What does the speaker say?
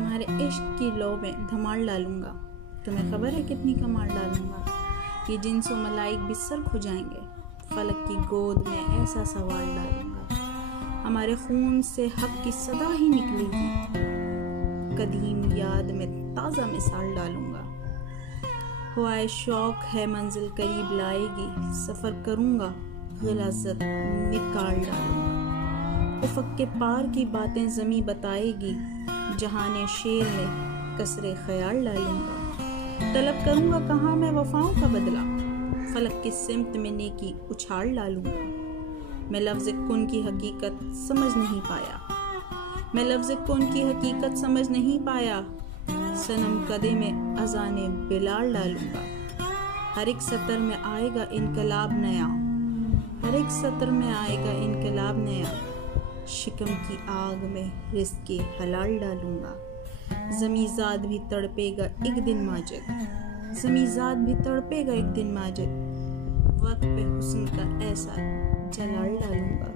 तुम्हारे इश्क की लौ में धमाल डालूंगा। तुम्हें खबर है कितनी कमाल डालूंगा। ये जिन्स व मलाइक भी सर खो जाएंगे। फलक की गोद में ऐसा सवाल डालूंगा। हमारे खून से हक की सदा ही निकलेगी। कदीम याद में ताज़ा मिसाल डालूंगा। हुआए शौक है मंजिल करीब लाएगी। सफ़र करूंगा ग़िलाज़त निकाल डालूंगा। उफ़क़ के पार की बातें ज़मीं बताएगी। जहाने शेर में कसरे ख़याल डालूंगा। तलब करूंगा कहाँ मैं वफ़ाओं का बदला। फलक की सिमत में नेकी उछाल डालूंगा। मैं लफ्ज़ कुन की हकीकत समझ नहीं पाया। मैं लफ्ज़ कुन की हकीकत समझ नहीं पाया। सनम कदे में अज़ाने बिलाल डालूंगा। हर एक सतर में आएगा इनकलाब नया। हर एक सतर में आएगा इनकलाब नया। शिकम की आग में रिज़्क़े हलाल डालूंगा। ज़मीज़ाद भी तड़पेगा एक दिन माजिद। ज़मीज़ाद भी तड़पेगा एक दिन माजिद। वक्त पे हुस्न का ऐसा जलाल डालूंगा।